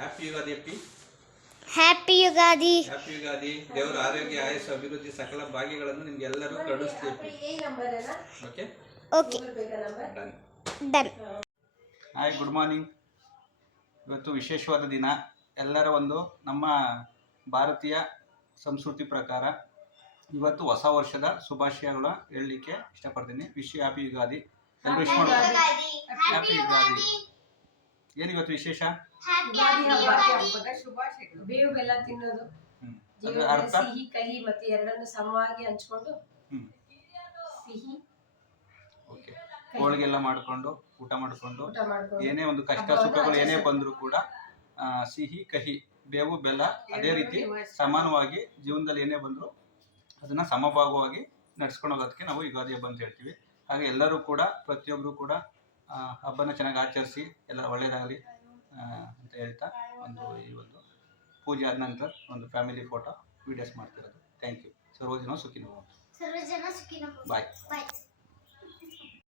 Happy Ugadi ಅಪ್ಪಿ. Happy Ugadi. Happy Ugadi. ದೇವರ ಆರೋಗ್ಯ ಆಯಸ್ಸು ಅಭಿವೃದ್ಧಿ ಸಕಲ ಭಾಗ್ಯಗಳನ್ನು ನಿಮ್ಗೆ ಎಲ್ಲರೂ ಕರುಣಿಸ್ತೀವಿ. Okay okay done. Hi, good morning. ಇವತ್ತು ವಿಶೇಷವಾದ ದಿನ. ಎಲ್ಲರ ಒಂದು ನಮ್ಮ ಭಾರತೀಯ ಸಂಸ್ಕೃತಿ ಪ್ರಕಾರ ಇವತ್ತು ಹೊಸ ವರ್ಷದ ಶುಭಾಶಯಗಳ ಹೇಳಲಿಕ್ಕೆ ಇಷ್ಟಪಡ್ತೀನಿ. Wish you happy Ugadi. ಎಲ್ಲರೂ ವಿಶ್ ಮಾಡ್ಬೋದು. ಹ್ಯಾಪಿ ಯುಗಾದಿ. ಏನಿವತ್ತು ವಿಶೇಷ? ಬೇವು ಬೆಲ್ಲ ತಿನ್ನೋದು, ಅರ್ಥ ಸಿಹಿ ಕಹಿ ಮತ್ತೆ ಎರಡನ್ನು ಸಮವಾಗಿ ಹಂಚ್ಕೊಂಡು ಸಿಹಿ ಓಕೆ ಹೋಳಿಗೆಲ್ಲ ಮಾಡಿಕೊಂಡು ಊಟ ಮಾಡಿಕೊಂಡು ಊಟ ಮಾಡ್ಕೊಂಡು ಏನೇ ಒಂದು ಕಷ್ಟ ಸುಖಗಳು ಏನೇ ಬಂದರೂ ಕೂಡ ಸಿಹಿ ಕಹಿ ಬೇವು ಬೆಲ್ಲ ಅದೇ ರೀತಿ ಸಮಾನವಾಗಿ ಜೀವನದಲ್ಲಿ ಏನೇ ಬಂದರೂ ಅದನ್ನು ಸಮಭಾಗವಾಗಿ ನಡ್ಸ್ಕೊಂಡು ಹೋಗೋದಕ್ಕೆ ನಾವು ಯುಗಾದಿ ಹಬ್ಬ ಅಂತ ಹೇಳ್ತೀವಿ. ಹಾಗೆ ಎಲ್ಲರೂ ಕೂಡ ಪ್ರತಿಯೊಬ್ಬರು ಕೂಡ ಹಬ್ಬನ ಚೆನ್ನಾಗಿ ಆಚರಿಸಿ ಎಲ್ಲ ಒಳ್ಳೆಯದಾಗಲಿ ಅಂತ ಹೇಳ್ತಾ ಈ ಒಂದು ಪೂಜೆ ಆದ ನಂತರ ಒಂದು ಫ್ಯಾಮಿಲಿ ಫೋಟೋ ವೀಡಿಯೋಸ್ ಮಾಡ್ತಿರೋದು. Thank you. ಸರ್ವಜನ ಸುಖಿನೋ. ಸರ್ವಜನ ಸುಖಿನೋ. ಬಾಯ್.